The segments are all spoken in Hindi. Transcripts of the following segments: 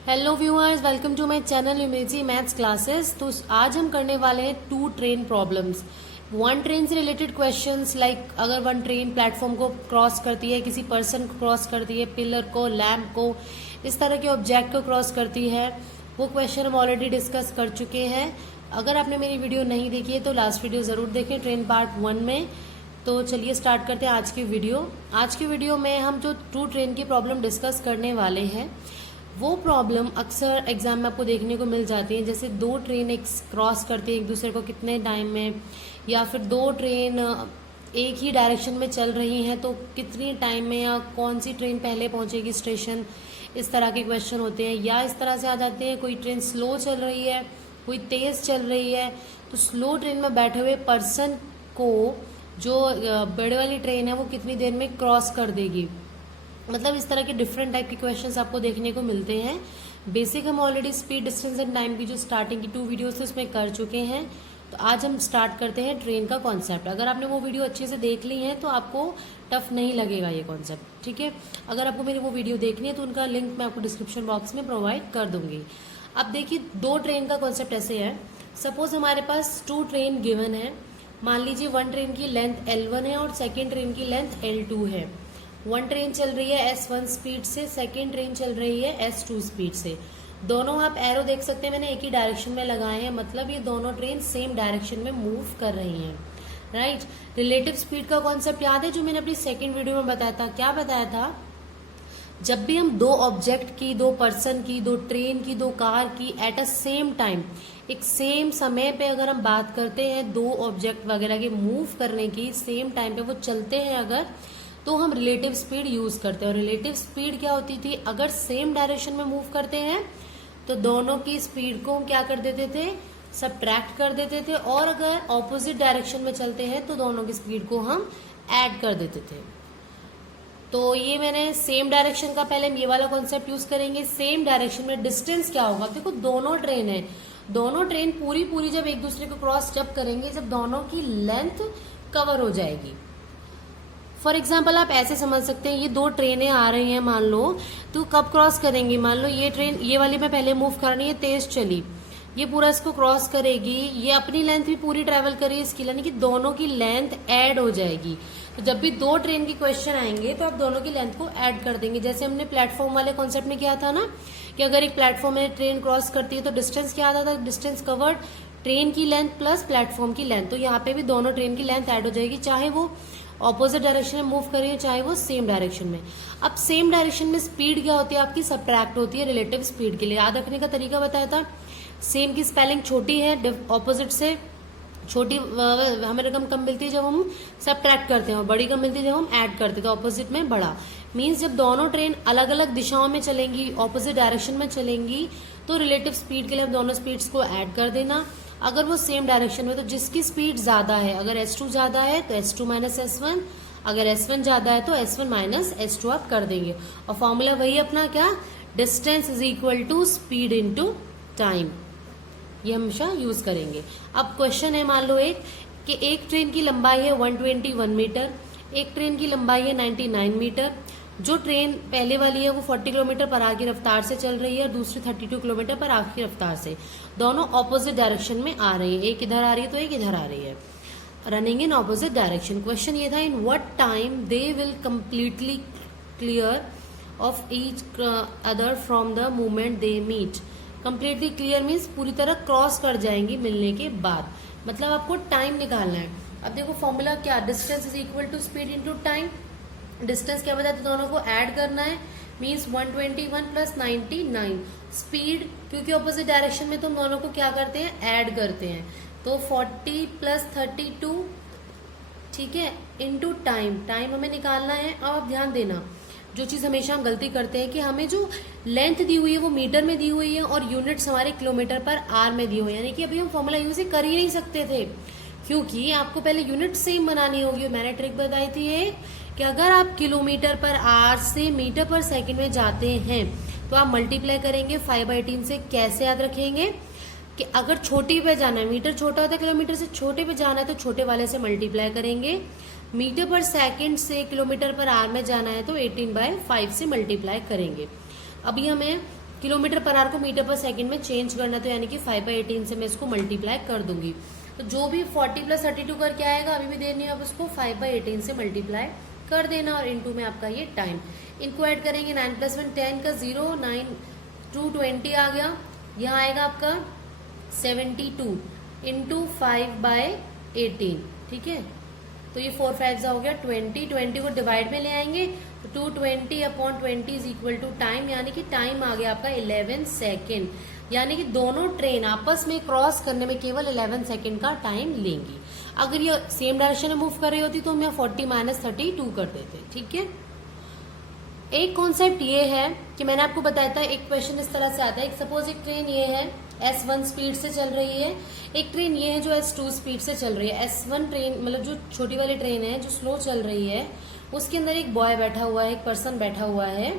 Hello viewers, welcome to my channel Imagi maths classes. तो आज हम करने वाले हैं two train problems. One train से रिलेटेड क्वेश्चंस लाइक अगर वन ट्रेन प्लेटफॉर्म को क्रॉस करती है, किसी पर्सन को क्रॉस करती है, पिलर को, लैम्प को, इस तरह के ऑब्जेक्ट को क्रॉस करती है, वो क्वेश्चन हम ऑलरेडी डिस्कस कर चुके हैं। अगर आपने मेरी वीडियो नहीं देखी है तो लास्ट वीडियो ज़रूर देखें ट्रेन पार्ट 1 में। तो चलिए स्टार्ट करते हैं आज की वीडियो। आज की वीडियो में हम जो टू ट्रेन की प्रॉब्लम डिस्कस करने वाले हैं वो प्रॉब्लम अक्सर एग्जाम में आपको देखने को मिल जाती है। जैसे दो ट्रेन एक क्रॉस करती है एक दूसरे को कितने टाइम में, या फिर दो ट्रेन एक ही डायरेक्शन में चल रही हैं तो कितनी टाइम में, या कौन सी ट्रेन पहले पहुंचेगी स्टेशन, इस तरह के क्वेश्चन होते हैं। या इस तरह से आ जाते हैं कोई ट्रेन स्लो चल रही है, कोई तेज चल रही है, तो स्लो ट्रेन में बैठे हुए पर्सन को जो बड़े वाली ट्रेन है वो कितनी देर में क्रॉस कर देगी। मतलब इस तरह के डिफरेंट टाइप के क्वेश्चंस आपको देखने को मिलते हैं। बेसिक हम already speed, distance and time की जो स्टार्टिंग की 2 वीडियोस थे उसमें कर चुके हैं। तो आज हम स्टार्ट करते हैं ट्रेन का कॉन्सेप्ट। अगर आपने वो वीडियो अच्छे से देख ली है तो आपको टफ नहीं लगेगा ये कॉन्सेप्ट, ठीक है। अगर आपको मेरी वो वीडियो देखनी है तो उनका लिंक मैं आपको डिस्क्रिप्शन बॉक्स में प्रोवाइड कर दूंगी। अब देखिए, दो ट्रेन का कॉन्सेप्ट ऐसे है। सपोज हमारे पास 2 ट्रेन गिवन है। मान लीजिए वन ट्रेन की लेंथ L1 है और सेकेंड ट्रेन की लेंथ L2 है। वन ट्रेन चल रही है S1 स्पीड से, सेकेंड ट्रेन चल रही है S2 स्पीड से। दोनों आप एरो देख सकते हैं, मैंने एक ही डायरेक्शन में लगाए हैं, मतलब ये दोनों ट्रेन सेम डायरेक्शन में मूव कर रही हैं, राइट। रिलेटिव स्पीड का कॉन्सेप्ट याद है जो मैंने अपनी सेकेंड वीडियो में बताया था। क्या बताया था? जब भी हम दो ऑब्जेक्ट की, दो पर्सन की, दो ट्रेन की, दो कार की एट अ सेम टाइम, एक सेम समय पे अगर हम बात करते हैं दो ऑब्जेक्ट वगैरह के मूव करने की, सेम टाइम पे वो चलते हैं अगर, तो हम रिलेटिव स्पीड यूज करते हैं। और रिलेटिव स्पीड क्या होती थी? अगर सेम डायरेक्शन में मूव करते हैं तो दोनों की स्पीड को हम क्या कर देते थे? सबट्रैक्ट कर देते थे। और अगर ऑपोजिट डायरेक्शन में चलते हैं तो दोनों की स्पीड को हम ऐड कर देते थे। तो ये मैंने सेम डायरेक्शन का, पहले हम ये वाला कॉन्सेप्ट यूज करेंगे। सेम डायरेक्शन में डिस्टेंस क्या होगा? देखो, दोनों ट्रेन है, दोनों ट्रेन पूरी जब एक दूसरे को क्रॉस जब करेंगे, जब दोनों की लेंथ कवर हो जाएगी। फॉर एग्जाम्पल आप ऐसे समझ सकते हैं, ये दो ट्रेनें आ रही हैं मान लो, तो कब क्रॉस करेंगी? मान लो ये ट्रेन, ये वाली में पहले मूव कर रही है, तेज चली, ये पूरा इसको क्रॉस करेगी, ये अपनी लेंथ भी पूरी ट्रेवल करेगी इसकी, यानी कि दोनों की लेंथ ऐड हो जाएगी। तो जब भी दो ट्रेन की क्वेश्चन आएंगे तो आप दोनों की लेंथ को ऐड कर देंगे। जैसे हमने प्लेटफॉर्म वाले कॉन्सेप्ट में किया था ना, कि अगर एक प्लेटफॉर्म में ट्रेन क्रॉस करती है तो डिस्टेंस क्या आता था? डिस्टेंस कवर्ड, ट्रेन की लेंथ प्लस प्लेटफॉर्म की लेंथ। तो यहाँ पे भी दोनों ट्रेन की लेंथ ऐड हो जाएगी, चाहे वो ऑपोजिट डायरेक्शन में मूव करिए चाहे वो सेम डायरेक्शन में। अब सेम डायरेक्शन में स्पीड क्या होती है आपकी? सबट्रैक्ट होती है रिलेटिव स्पीड के लिए। याद रखने का तरीका बताया था। सेम की स्पेलिंग छोटी है, ऑपोजिट से छोटी हमें रकम कम मिलती है जब हम सबट्रैक्ट करते हैं, और बड़ी कम मिलती है जब हम ऐड करते हैं, तो ऑपोजिट में बड़ा। मीन्स जब दोनों ट्रेन अलग अलग दिशाओं में चलेंगी, ऑपोजिट डायरेक्शन में चलेंगी, तो रिलेटिव स्पीड के लिए हम दोनों स्पीड्स को ऐड कर देना। अगर वो सेम डायरेक्शन में, तो जिसकी स्पीड ज्यादा है, अगर S2 ज्यादा है तो S2 माइनस S1, अगर S1 ज्यादा है तो S1 माइनस S2 आप कर देंगे। और फॉर्मूला वही अपना, क्या? Distance is equal to speed into time, ये हमेशा यूज करेंगे। अब क्वेश्चन है, मान लो कि एक ट्रेन की लंबाई है 121 मीटर, एक ट्रेन की लंबाई है 99 मीटर। जो ट्रेन पहले वाली है वो 40 किलोमीटर पर आवर की रफ्तार से चल रही है और दूसरी 32 किलोमीटर पर आवर की रफ्तार से। दोनों ऑपोजिट डायरेक्शन में आ रही है, एक इधर आ रही है तो एक इधर आ रही है, running in opposite direction. Question ये था, in what time they will completely clear of each other from the moment they meet. Completely clear means पूरी तरह क्रॉस कर जाएंगी मिलने के बाद, मतलब आपको टाइम निकालना है। अब देखो फॉर्मूला क्या? Distance is equal to speed into time. Distance क्या बताते? दोनों को ऐड करना है, मीन्स 121 प्लस 99। स्पीड, क्योंकि ऑपोजिट डायरेक्शन में तो हम दोनों को क्या करते हैं? ऐड करते हैं, तो 40 प्लस 32, ठीक है, इनटू टाइम। टाइम हमें निकालना है। अब आप ध्यान देना, जो चीज हमेशा हम गलती करते हैं कि हमें जो लेंथ दी हुई है वो मीटर में दी हुई है और यूनिट्स हमारे किलोमीटर पर आवर में दी हुई है, यानी कि अभी हम फॉर्मूला यूज ही कर ही नहीं सकते थे, क्योंकि आपको पहले यूनिट सेम बनानी होगी। मैंने ट्रिक बताई थी ये, कि अगर आप किलोमीटर पर आवर से मीटर पर सेकंड में जाते हैं तो आप मल्टीप्लाई करेंगे 5/18 से। कैसे याद रखेंगे? कि अगर छोटी पे जाना है, मीटर छोटा होता है किलोमीटर से, छोटे पे जाना है तो छोटे वाले से मल्टीप्लाई करेंगे। मीटर पर सेकंड से किलोमीटर पर आवर में जाना है तो 18/5 से मल्टीप्लाई करेंगे। अभी हमें किलोमीटर पर आवर को मीटर पर सेकंड में चेंज करना, तो यानी कि 5/18 से मैं इसको मल्टीप्लाई कर दूंगी। तो जो भी 40 + 32 करके आएगा, अभी भी देर नहीं, अब उसको 5/18 से मल्टीप्लाई कर देना और इनटू में आपका ये टाइम। इनको ऐड करेंगे, 9 + 1 10 का 0, 9 2 20 आ गया। यहाँ आएगा आपका 72 इंटू 5/18, ठीक है। तो ये 4 5 हो गया 20 को डिवाइड में ले आएंगे तो 220/20 इज इक्वल टू टाइम, यानी कि टाइम आ गया आपका 11 सेकेंड। यानी कि दोनों ट्रेन आपस में क्रॉस करने में केवल 11 सेकेंड का टाइम लेंगी। अगर ये सेम डायरेक्शन में मूव कर रही होती तो हम यहाँ 40 - 32 कर देते, ठीक है। एक कॉन्सेप्ट ये है कि मैंने आपको बताया था, एक क्वेश्चन इस तरह से आता है, सपोज एक ट्रेन ये है S1 स्पीड से चल रही है, एक ट्रेन ये है जो S2 स्पीड से चल रही है। S1 ट्रेन मतलब जो छोटी वाली ट्रेन है जो स्लो चल रही है, उसके अंदर एक बॉय बैठा हुआ है, एक पर्सन बैठा हुआ है।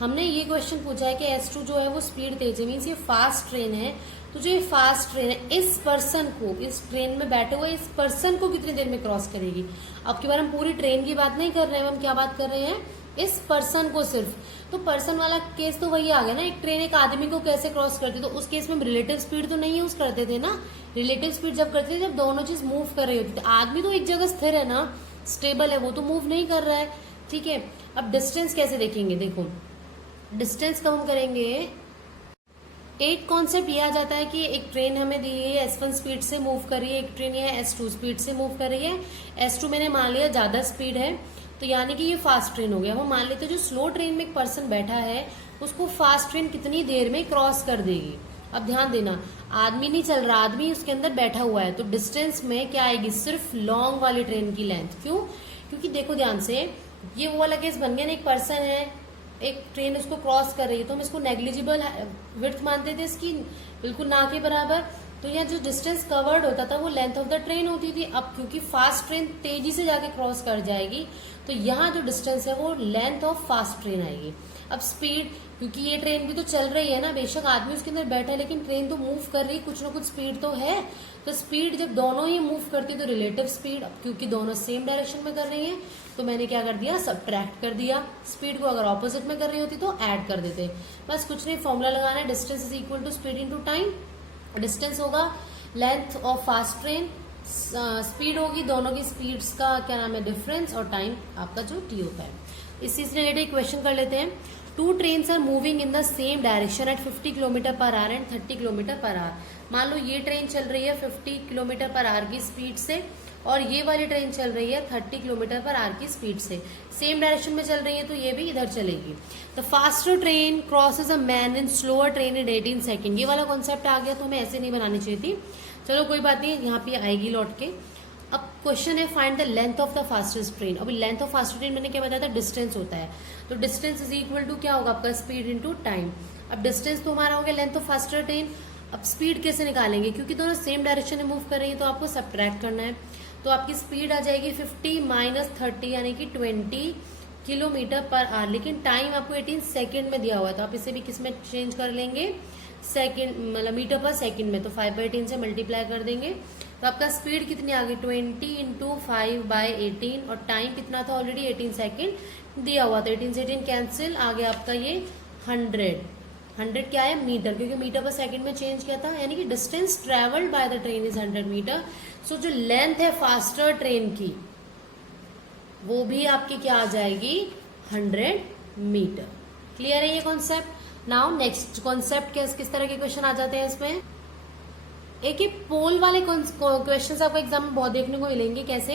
हमने ये क्वेश्चन पूछा है कि S2 जो है वो स्पीड तेज है, मीन्स ये फास्ट ट्रेन है। तो जो ये फास्ट ट्रेन है, इस पर्सन को, इस ट्रेन में बैठे हुए इस पर्सन को कितनी देर में क्रॉस करेगी। अब की बार हम पूरी ट्रेन की बात नहीं कर रहे हैं, हम क्या बात कर रहे हैं, इस पर्सन को सिर्फ। तो पर्सन वाला केस तो वही आ गया ना, एक ट्रेन एक आदमी को कैसे क्रॉस करती, तो उस केस में रिलेटिव स्पीड तो नहीं यूज करते थे ना। रिलेटिव स्पीड जब करते थे जब दोनों चीज मूव कर रही होती थी। आदमी तो एक जगह स्थिर है ना, स्टेबल है, वो तो मूव नहीं कर रहा है, ठीक है। अब डिस्टेंस कैसे देखेंगे, देखो डिस्टेंस कम करेंगे। एक कॉन्सेप्ट ये आ जाता है कि एक ट्रेन हमें दी है S1 स्पीड से मूव कर रही है, एक ट्रेन ये S2 स्पीड से मूव कर रही है। S2 मैंने मान लिया ज्यादा स्पीड है, तो यानी कि ये फास्ट ट्रेन हो गया। वो मान लेते जो स्लो ट्रेन में एक पर्सन बैठा है उसको फास्ट ट्रेन कितनी देर में क्रॉस कर देगी। अब ध्यान देना, आदमी नहीं चल रहा, आदमी उसके अंदर बैठा हुआ है, तो डिस्टेंस में क्या आएगी, सिर्फ लॉन्ग वाली ट्रेन की लेंथ। क्यों, क्योंकि देखो ध्यान से, ये वो वाला केस बन गया ना, एक पर्सन है, एक ट्रेन उसको क्रॉस कर रही है, तो हम इसको नेग्लिजिबल विड्थ मानते थे इसकी, बिल्कुल ना के बराबर। तो यह जो डिस्टेंस कवर्ड होता था वो लेंथ ऑफ द ट्रेन होती थी। अब क्योंकि फास्ट ट्रेन तेजी से जाके क्रॉस कर जाएगी, तो यहाँ जो डिस्टेंस है वो लेंथ ऑफ फास्ट ट्रेन आएगी। अब स्पीड, क्योंकि ये ट्रेन भी तो चल रही है ना, बेशक आदमी उसके अंदर बैठा है लेकिन ट्रेन तो मूव कर रही है, कुछ ना कुछ स्पीड तो है। तो स्पीड जब दोनों ही मूव करती है तो रिलेटिव स्पीड, अब क्योंकि दोनों सेम डायरेक्शन में कर रही है तो मैंने क्या कर दिया, सब्ट्रैक्ट कर दिया। स्पीड को अगर ऑपोजिट में कर रही होती तो ऐड कर देते। बस कुछ नहीं, फॉर्मूला लगाना है, distance is equal to speed into time. Distance होगा length of fast train, speed होगी दोनों की स्पीड्स का क्या नाम है डिफरेंस, और टाइम आपका जो टी होता है। इसी से रिलेटेड क्वेश्चन कर लेते हैं। Two trains are moving in the same direction at 50 km/h and 30 km/h। मान लो ये ट्रेन चल रही है 50 km/h की स्पीड से और ये वाली ट्रेन चल रही है 30 km/h की स्पीड से, सेम डायरेक्शन में चल रही है तो ये भी इधर चलेगी। The faster train crosses a man in slower train in 18 second. ये वाला कॉन्सेप्ट आ गया, तो हमें ऐसे नहीं बनानी चाहिए थी, चलो कोई बात नहीं, यहाँ पे आएगी लौट के। अब क्वेश्चन है find the length of the fastest train. अभी लेंथ ऑफ फास्टेस्ट ट्रेन मैंने क्या बताया था, डिस्टेंस होता है, तो डिस्टेंस इज इक्वल टू क्या होगा आपका, स्पीड इनटू टाइम। अब डिस्टेंस तो हमारा हो गया लेंथ ऑफ फास्टर ट्रेन। अब स्पीड कैसे निकालेंगे, क्योंकि दोनों सेम डायरेक्शन में मूव कर रही है तो आपको सब्ट्रैक्ट करना है। तो आपकी स्पीड आ जाएगी 50 - 30 यानी कि 20 km/h, लेकिन टाइम आपको 18 सेकेंड में दिया हुआ है, तो आप इसे भी किस में चेंज कर लेंगे, सेकेंड मतलब मीटर पर सेकेंड में, तो 5/18 से मल्टीप्लाई कर देंगे। तो आपका स्पीड कितनी आ गई, 20 × 5/18, और टाइम कितना था ऑलरेडी 18 सेकेंड दिया हुआ था, 18 से 18 कैंसिल, आ गया आपका ये 100 क्या है मीटर, क्योंकि मीटर पर सेकंड में चेंज किया था, यानी कि distance travelled by the train is 100 metre. So जो लेंथ है फास्टर ट्रेन की वो भी आपकी क्या आ जाएगी, 100 मीटर। क्लियर है ये कॉन्सेप्ट। नाउ नेक्स्ट कॉन्सेप्ट किस तरह के क्वेश्चन आ जाते हैं इसमें, एक पोल वाले क्वेश्चन आपको एग्जाम में बहुत देखने को मिलेंगे। कैसे,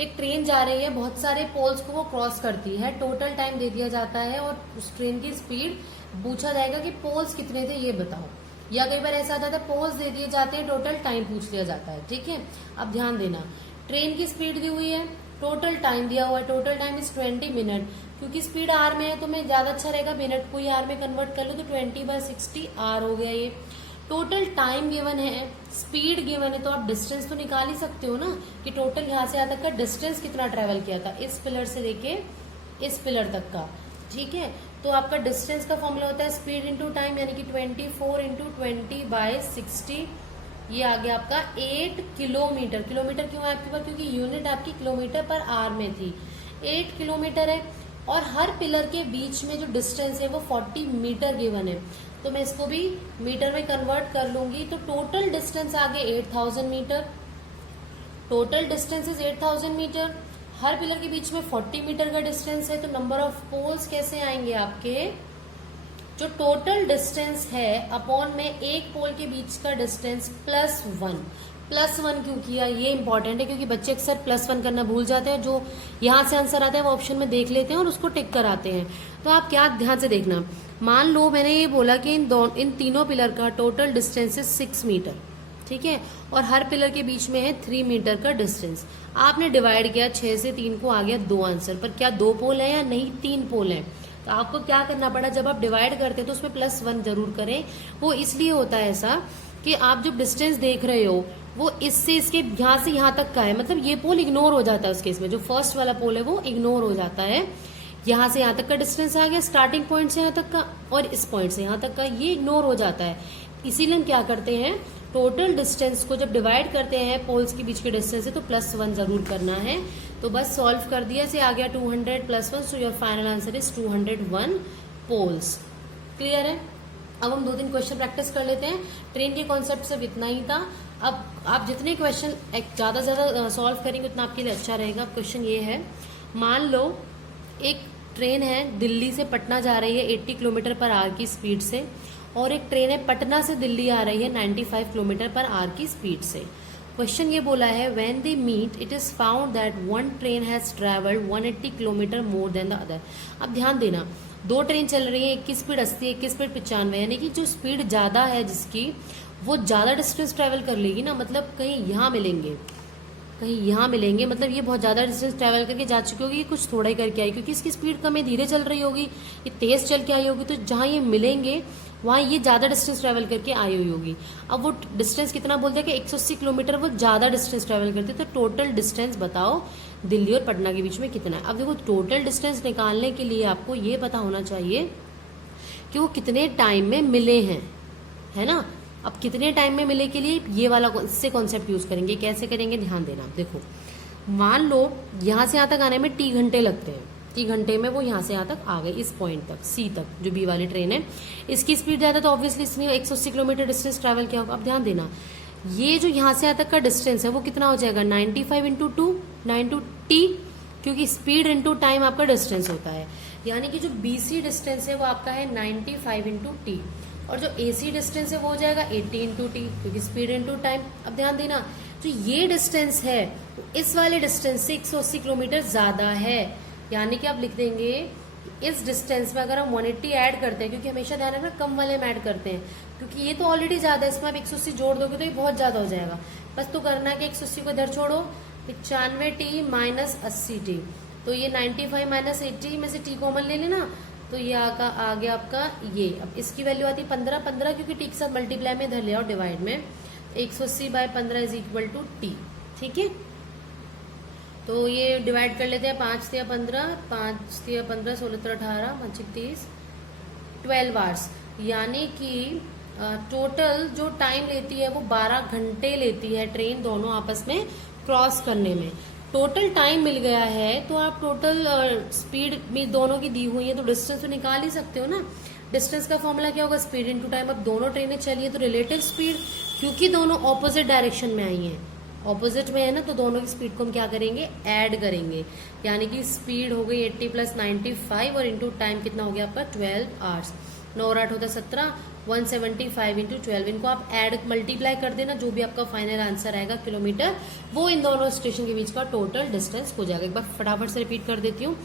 एक ट्रेन जा रही है, बहुत सारे पोल्स को वो क्रॉस करती है, टोटल टाइम दे दिया जाता है और उस ट्रेन की स्पीड पूछा जाएगा कि पोल्स कितने थे ये बताओ, या कई बार ऐसा आता है पोल्स दे दिए जाते हैं, टोटल टाइम पूछ लिया जाता है, ठीक है। अब ध्यान देना, ट्रेन की स्पीड दी हुई है, टोटल टाइम दिया हुआ है, टोटल टाइम इज 20 मिनट, क्योंकि स्पीड आर में है तो मैं ज्यादा अच्छा रहेगा, मिनट को ही आर में कन्वर्ट कर लो तो 20/60 आर हो गया ये। टोटल टाइम गिवन है, स्पीड गिवन है, तो आप डिस्टेंस तो निकाल ही सकते हो ना कि टोटल यहाँ से यहाँ तक का डिस्टेंस कितना ट्रेवल किया था, इस पिलर से लेके इस पिलर तक का, ठीक है। तो आपका डिस्टेंस का फॉर्मूला होता है स्पीड इंटू टाइम, यानी कि 24 × 20/60, ये आ गया आपका 8 किलोमीटर। किलोमीटर क्यों है आपके पास, क्योंकि यूनिट आपकी km/h में थी, 8 किलोमीटर है, और हर पिलर के बीच में जो डिस्टेंस है वो 40 मीटर गिवन है। तो मैं इसको भी मीटर में कन्वर्ट कर लूंगी। तो टोटल डिस्टेंस आ गया 8000 metre. Total distance is 8000 metre. हर पिलर के बीच में 40 मीटर का डिस्टेंस है। तो नंबर ऑफ पोल्स कैसे आएंगे आपके, जो टोटल डिस्टेंस है अपॉन में एक पोल के बीच का डिस्टेंस +1। +1 क्यों किया, ये इंपॉर्टेंट है क्योंकि बच्चे अक्सर +1 करना भूल जाते हैं। जो यहाँ से आंसर आता है वो ऑप्शन में देख लेते हैं और उसको टिक कराते हैं। तो आप क्या ध्यान से देखना, मान लो मैंने ये बोला कि इन तीनों पिलर का टोटल डिस्टेंस है 6 मीटर, ठीक है, और हर पिलर के बीच में है 3 मीटर का डिस्टेंस। आपने डिवाइड किया 6 से 3 को आ गया 2 आंसर। पर क्या 2 पोल है या नहीं, 3 पोल है। तो आपको क्या करना पड़ा, जब आप डिवाइड करते हैं तो उसमें +1 जरूर करें। वो इसलिए होता है ऐसा कि आप जो डिस्टेंस देख रहे हो वो इससे इसके यहाँ से यहाँ तक का है, मतलब ये पोल इग्नोर हो जाता है उस केस में। जो फर्स्ट वाला पोल है वो इग्नोर हो जाता है। यहाँ से यहाँ तक का डिस्टेंस आ गया, स्टार्टिंग पॉइंट से यहाँ तक का, और इस पॉइंट से यहाँ तक का, ये इग्नोर हो जाता है। इसीलिए हम क्या करते हैं, टोटल डिस्टेंस को जब डिवाइड करते हैं पोल्स के बीच के डिस्टेंस से तो +1 जरूर करना है। तो बस सॉल्व कर दिया, से आ गया 200 + 1, so your final answer is 201 poles. Clear है। अब हम 2-3 क्वेश्चन प्रैक्टिस कर लेते हैं। ट्रेन के कॉन्सेप्ट सिर्फ इतना ही था। अब आप जितने क्वेश्चन ज्यादा ज्यादा सॉल्व करेंगे उतना आपके लिए अच्छा रहेगा। क्वेश्चन ये है, मान लो एक ट्रेन है दिल्ली से पटना जा रही है 80 किलोमीटर/आवर की स्पीड से, और एक ट्रेन है पटना से दिल्ली आ रही है 95 किलोमीटर/आवर की स्पीड से। क्वेश्चन ये बोला है, when they meet it is found that one train has travelled 180 kilometre more than the other. अब ध्यान देना, 2 ट्रेन चल रही है, एक की स्पीड 80, एक की स्पीड 95, यानी कि जो स्पीड ज्यादा है जिसकी, वो ज्यादा डिस्टेंस ट्रेवल कर लेगी ना। मतलब कहीं यहाँ मिलेंगे, कहीं यहाँ मिलेंगे, मतलब ये बहुत ज्यादा डिस्टेंस ट्रेवल करके जा चुकी होगी, कुछ थोड़ा ही करके आई, क्योंकि इसकी स्पीड कम है, धीरे चल रही होगी, ये तेज चल के आई होगी। तो जहाँ ये मिलेंगे वहां ये ज्यादा डिस्टेंस ट्रेवल करके आई हुई होगी। अब वो डिस्टेंस कितना बोलते हैं कि 180 किलोमीटर वो ज्यादा डिस्टेंस ट्रेवल करते। तो टोटल डिस्टेंस बताओ दिल्ली और पटना के बीच में कितना है। अब देखो, टोटल डिस्टेंस निकालने के लिए आपको ये पता होना चाहिए कि वो कितने टाइम में मिले हैं, है ना। अब कितने टाइम में मिले के लिए ये वाला इससे कॉन्सेप्ट यूज करेंगे। कैसे करेंगे, ध्यान देना। देखो, मान लो यहां से यहां तक आने में T घंटे लगते हैं, T घंटे में वो यहां से यहां तक आ गए, इस पॉइंट तक, C तक, जो B वाली ट्रेन है। इसकी स्पीड ज्यादा, तो ऑब्वियसली इसने 180 किलोमीटर डिस्टेंस ट्रेवल किया होगा। अब ध्यान देना, ये जो यहां से यहां तक का डिस्टेंस है वो कितना हो जाएगा, 95 × 2, 9 T, क्योंकि स्पीड इंटू टाइम आपका डिस्टेंस होता है। यानी कि जो BC डिस्टेंस है वो आपका है 95 × T, और जो AC डिस्टेंस है वो हो जाएगा 80 × T, क्योंकि स्पीड इंटू टाइम। अब ध्यान देना, जो ये डिस्टेंस है इस वाले डिस्टेंस से 180 किलोमीटर ज्यादा है। यानी कि आप लिख देंगे इस डिस्टेंस में अगर हम 180 ऐड करते हैं, क्योंकि हमेशा ध्यान रखना कम वाले में ऐड करते हैं, क्योंकि ये तो ऑलरेडी ज्यादा है, इसमें आप 180 जोड़ दोगे तो ये बहुत ज्यादा हो जाएगा। बस तो करना कि 180 को इधर छोड़ो, 95T - 80T, तो ये 95 - 80 में से T कॉमन ले लेना, तो ये आ गया आपका ये। अब इसकी वैल्यू आती है 15, क्योंकि T के साथ मल्टीप्लाई में इधर ले आओ डिवाइड में, 180/15 = T, ठीक है। तो ये डिवाइड कर लेते हैं, 5 × 15, 5 × 15, 16 × 18, 5 × 30, 12 आवर्स। यानी कि टोटल जो टाइम लेती है वो 12 घंटे लेती है ट्रेन दोनों आपस में क्रॉस करने में। टोटल टाइम मिल गया है तो आप टोटल स्पीड भी दोनों की दी हुई है तो डिस्टेंस तो निकाल ही सकते हो ना। डिस्टेंस का फॉर्मूला क्या होगा, स्पीड इनटू टाइम। अब दोनों ट्रेनें चली है तो रिलेटिव स्पीड, क्योंकि दोनों ऑपोजिट डायरेक्शन में आई हैं, ऑपोजिट में है ना, तो दोनों की स्पीड को हम क्या करेंगे, ऐड करेंगे। यानी कि स्पीड हो गई 80 + 95 और इनटू टाइम कितना हो गया आपका 12 आवर्स। 9 और 8 होता है 17, 175 × 12। इनको आप ऐड मल्टीप्लाई कर देना, जो भी आपका फाइनल आंसर आएगा किलोमीटर, वो इन दोनों स्टेशन के बीच का टोटल डिस्टेंस हो जाएगा। एक बार फटाफट से रिपीट कर देती हूँ,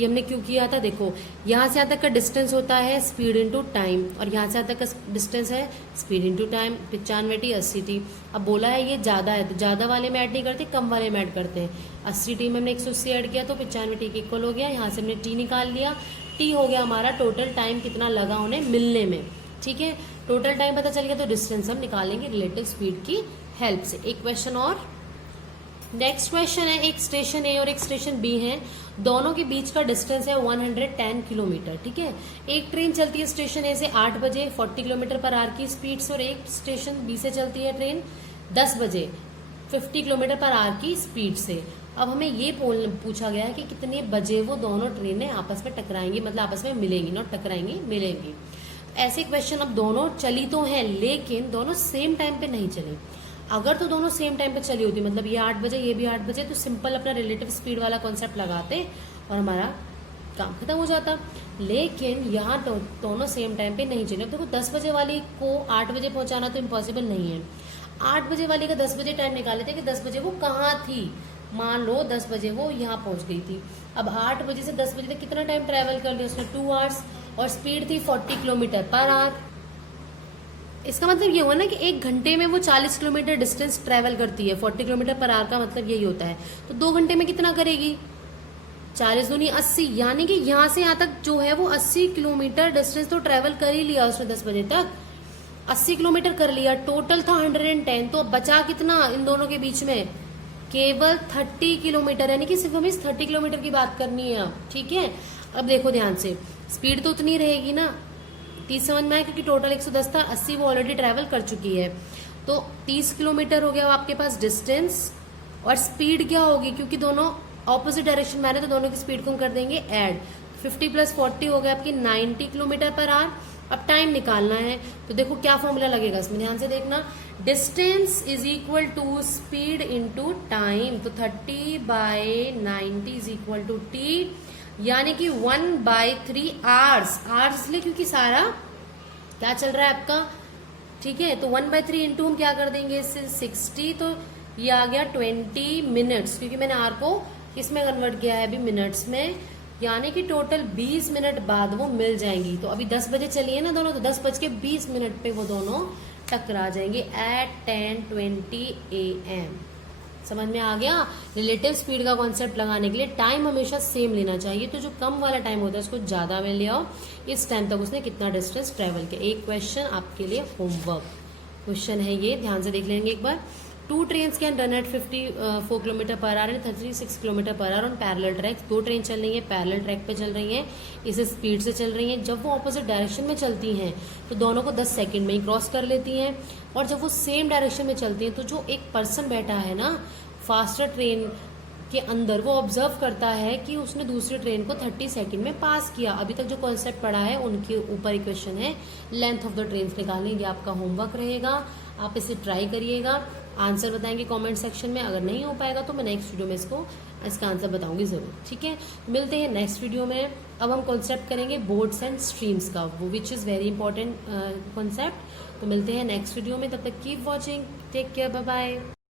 ये हमने क्यों किया था। देखो, यहाँ से यहाँ तक का डिस्टेंस होता है स्पीड इंटू टाइम, और यहाँ से यहाँ तक का डिस्टेंस है speed into time, 95T 80T। अब बोला है ये ज्यादा है तो ज्यादा वाले में ऐड नहीं करते, कम वाले में ऐड करते हैं। 80T में हमने 180 ऐड किया तो 95T के इक्वल हो गया। यहाँ से हमने T निकाल लिया, T हो गया हमारा टोटल टाइम कितना लगा उन्हें मिलने में, ठीक है। टोटल टाइम पता चल गया तो डिस्टेंस हम निकालेंगे रिलेटिव स्पीड की हेल्प से। एक क्वेश्चन और, नेक्स्ट क्वेश्चन है, एक स्टेशन ए और एक स्टेशन बी है, दोनों के बीच का डिस्टेंस है 110 किलोमीटर, ठीक है। एक ट्रेन चलती है स्टेशन ए से 8 बजे 40 किलोमीटर/आवर की स्पीड से, और एक स्टेशन बी से चलती है ट्रेन 10 बजे 50 किलोमीटर/आवर की स्पीड से। अब हमें ये पूछा गया है कि कितने बजे वो दोनों ट्रेनें आपस में टकराएंगी, मतलब आपस में मिलेंगी, नॉट टकराएंगी, मिलेंगी। ऐसे क्वेश्चन अब दोनों चली तो हैं, लेकिन दोनों सेम टाइम पे नहीं चली। अगर तो दोनों सेम टाइम पे चली होती, मतलब ये 8 बजे ये भी 8 बजे, तो सिंपल अपना रिलेटिव स्पीड वाला कॉन्सेप्ट लगाते और हमारा काम खत्म हो जाता। लेकिन यहाँ तो दोनों सेम टाइम पे नहीं चले। अब देखो 10 बजे वाली को 8 बजे पहुंचाना तो इम्पॉसिबल नहीं है। 8 बजे वाली का 10 बजे टाइम निकाले थे कि 10 बजे वो कहाँ थी। मान लो 10 बजे वो यहाँ पहुंच गई थी। अब 8 बजे से 10 बजे तक कितना टाइम ट्रेवल कर लिया उसने, 2 आवर्स, और स्पीड थी 40 किलोमीटर पर आवर। इसका मतलब ये हुआ ना कि 1 घंटे में वो 40 किलोमीटर डिस्टेंस ट्रेवल करती है। 40 किलोमीटर पर आवर का मतलब यही होता है। तो 2 घंटे में कितना करेगी, 40 दूनी 80, यानी कि यहाँ से यहाँ तक जो है वो 80 किलोमीटर डिस्टेंस तो ट्रेवल कर ही लिया उसने 10 बजे तक। 80 किलोमीटर कर लिया, टोटल था 110, तो बचा कितना इन दोनों के बीच में, केवल 30 किलोमीटर, यानी कि सिर्फ हमें 30 किलोमीटर की बात करनी है अब। ठीक है, अब देखो ध्यान से, स्पीड तो उतनी रहेगी ना, 30 समझ में आया, क्योंकि टोटल 110 था, 80 वो ऑलरेडी ट्रेवल कर चुकी है। तो 30 किलोमीटर हो गया आपके पास डिस्टेंस, और स्पीड क्या होगी, क्योंकि दोनों ऑपोजिट डायरेक्शन में आ रहे, तो दोनों की स्पीड को हम कर देंगे ऐड। 50 + 40 हो गया आपकी 90 किलोमीटर पर आवर। अब टाइम निकालना है, तो देखो क्या फॉर्मूला लगेगा इसमें, ध्यान से देखना। Distance is equal to speed into time, तो 30/90 इज इक्वल टू टी, यानी कि 1/3 आवर्स। आवर्स इसलिए क्योंकि सारा क्या चल रहा है आपका, ठीक है। तो 1/3 इंटू हम क्या कर देंगे इससे 60, तो ये आ गया 20 मिनट्स, क्योंकि मैंने आर को किसमें कन्वर्ट किया है अभी, मिनट्स में, यानी कि टोटल 20 मिनट बाद वो मिल जाएंगी। तो अभी 10 बजे चली है ना दोनों, तो 10:20 पे वो दोनों टकरा जाएंगे एट 10:20 AM। समझ में आ गया। रिलेटिव स्पीड का कॉन्सेप्ट लगाने के लिए टाइम हमेशा सेम लेना चाहिए, तो जो कम वाला टाइम होता है उसको ज्यादा में ले आओ। इस टाइम तक उसने कितना डिस्टेंस ट्रेवल किया। एक क्वेश्चन आपके लिए होमवर्क क्वेश्चन है, ये ध्यान से देख लेंगे एक बार। 2 trains can run at 54 kilometre per hour and 36 kilometre per hour on parallel track. 2 train चल रही है, पैरेलल ट्रैक पे चल रही हैं, इस स्पीड से चल रही हैं। जब वो ऑपोजिट डायरेक्शन में चलती हैं तो दोनों को 10 सेकंड में ही क्रॉस कर लेती हैं, और जब वो सेम डायरेक्शन में चलती हैं तो जो एक पर्सन बैठा है ना फास्टर ट्रेन के अंदर, वो ऑब्जर्व करता है कि उसने दूसरी ट्रेन को 30 सेकंड में पास किया। अभी तक जो कॉन्सेप्ट पढ़ा है उनके ऊपर एक क्वेश्चन है, लेंथ ऑफ द ट्रेन निकालने। ये आपका होमवर्क रहेगा, आप इसे ट्राई करिएगा। आंसर बताएंगे कमेंट सेक्शन में। अगर नहीं हो पाएगा तो मैं नेक्स्ट वीडियो में इसका आंसर बताऊंगी जरूर। ठीक है, मिलते हैं नेक्स्ट वीडियो में। अब हम कॉन्सेप्ट करेंगे बोर्ड्स एंड स्ट्रीम्स का, वो which is very important concept. तो मिलते हैं नेक्स्ट वीडियो में, तब तक keep watching, take care, bye bye.